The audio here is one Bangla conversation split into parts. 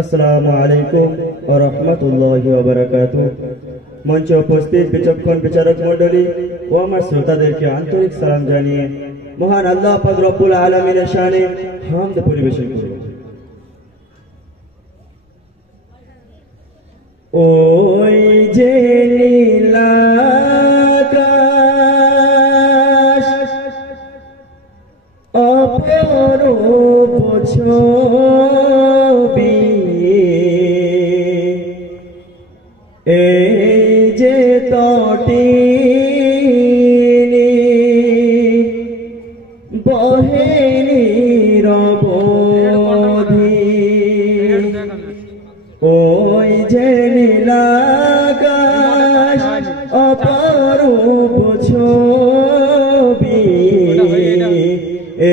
আসসালামু আলাইকুম ওয়া রাহমাতুল্লাহি ওয়া বারাকাতুহু। মঞ্চে উপস্থিত বিচক্ষণ বিচারক মণ্ডলী ও আমার শ্রোতাদেরকে আন্তরিক সালাম জানিয়ে মহান আল্লাহ পাক রব্বুল আলামিনের শানে হামদ পরিবেশন করব। ওই যে নীলাকাশ অপরূপ ছবি, এই যে তটিনী বহে নিরবধি, ওই যে নীলাকাশ অপরূপ ছবি,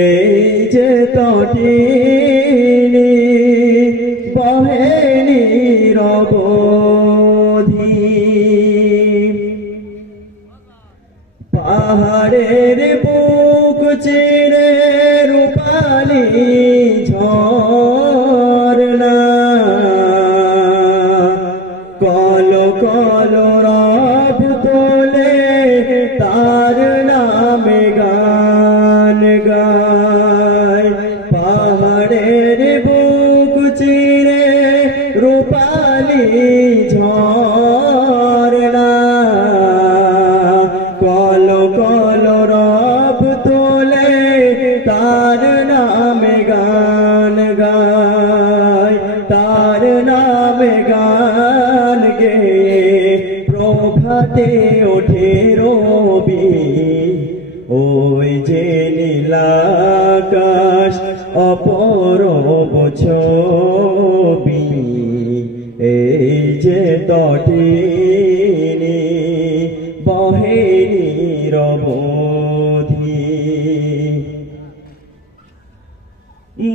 এই যে তটিনী বহে নিরবধি। পাহাড়ের বুক চিরে রূপালী ঝরনা, কল কল রব তোলে তার নামে গান গায়। পাহাড়ের বুক চিরে রূপালী ঝরনা, কল কল রব তোলে তার নামে গান গায়। তার নামে গান গেয়ে প্রভাতে ওঠে রবি, ওই যে নীলাকাশ অপরূপ ছবি, এই যে তটিনী বহে নিরবধি।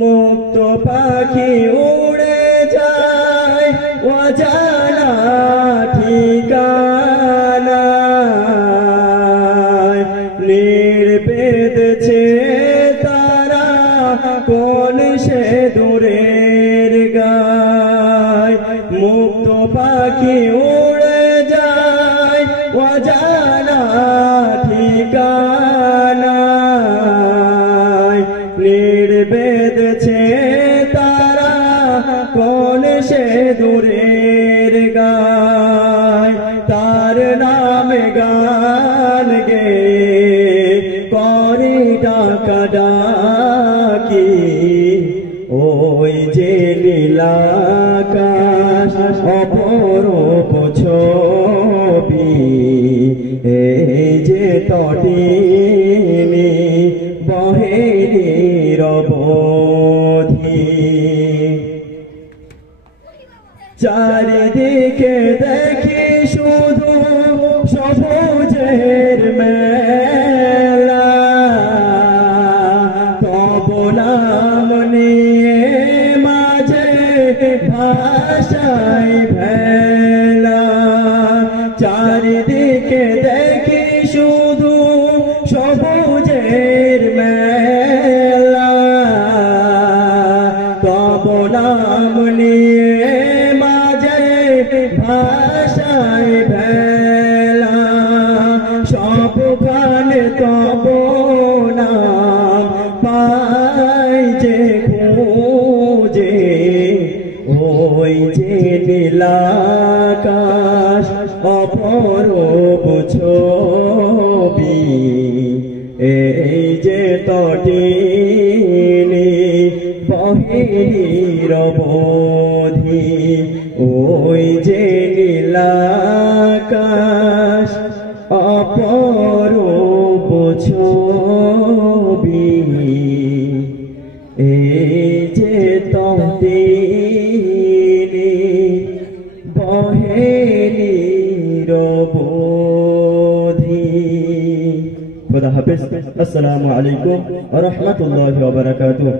মুক্ত পাখি উড়ে যায় অজানা ঠিকানা, নির্বেদছে তারা কোন সে দূরের গায়। মুক্ত পাখি উড়ে যায় অজানা ঠিকানা, নির্বেদছে তারা কোন সে দূরের গায়। তার নামে গান গে করে ডাকা ডাকি, ওই যে নীলাকাশ অপরূপ ছবি, এই যে তটিনী বহে নিরবধি। চারিদিকে দেখি শুধু সবুজের মেলা, তব নাম নিয়ে মাঝে ভাষায় ভেলা। চারিদিকে দেখি শুধু সবুজের মেলা, তব নাম নিয়ে মাঝে ভাষায় ভেলা। সবখানে তব নাম পাই যে খুঁজে, ওই যে নীলাকাশ অপরূপ ছবি, এই যে তটিনী বহে নিরবধি। ওই যে নীলাকাশ অপরূপ ছবি, এই যে তটিনী বহে নিরবধি। খুদা হাফেজ। আসসালামু আলাইকুম ওয়া রাহমাতুল্লাহি ওয়া বারাকাতুহু।